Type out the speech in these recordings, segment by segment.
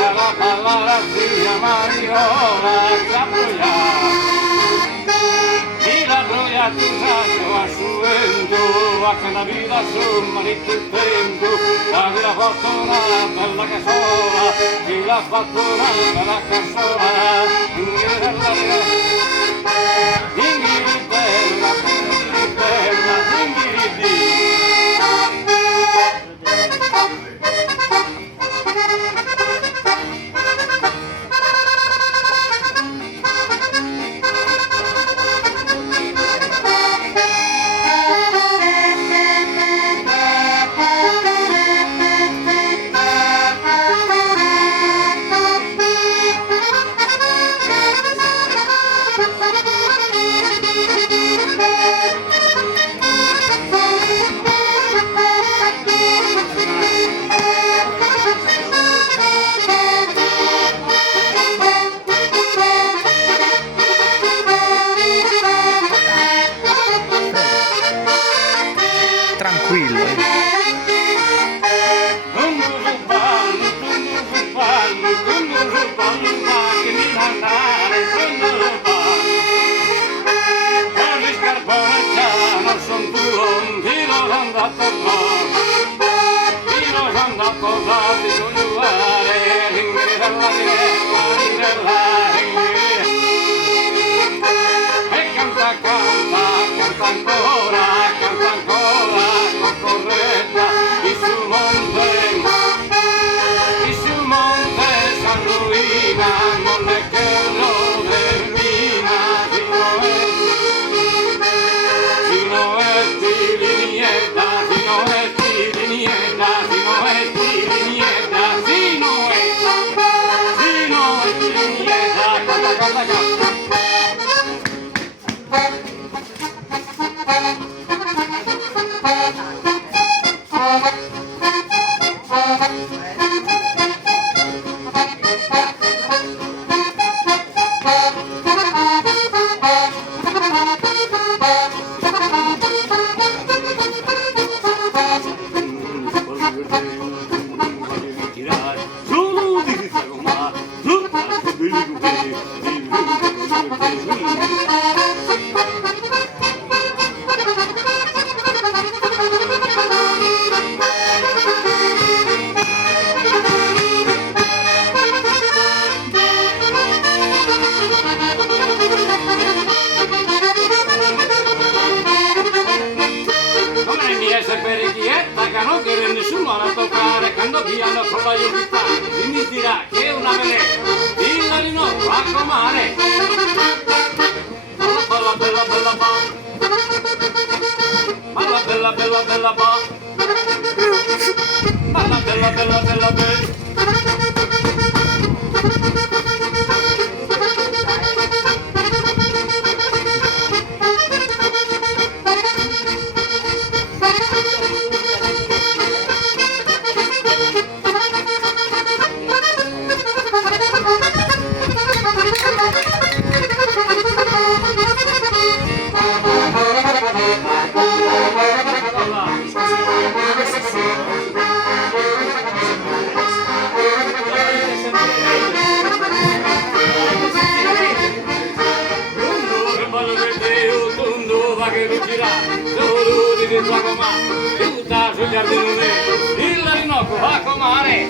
alla ballare, zia Mariola, Capoia. E la broia tu a suendo, a cada vida su marito il tempo, la fortuna bella cassola, e la fortuna bella cassola, dinghi bella, dinghi bella. Tranquillo. Nessuno la toccare, quando piano con la iubità, quindi dirà che è una veletta, dilla di no, va a comare. Balla bella bella ba, balla bella bella bella ba, balla bella bella bella be. Che ruggirà, solo di tua comare, tutta sul giardino nero, il rinocco va a comare.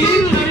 Il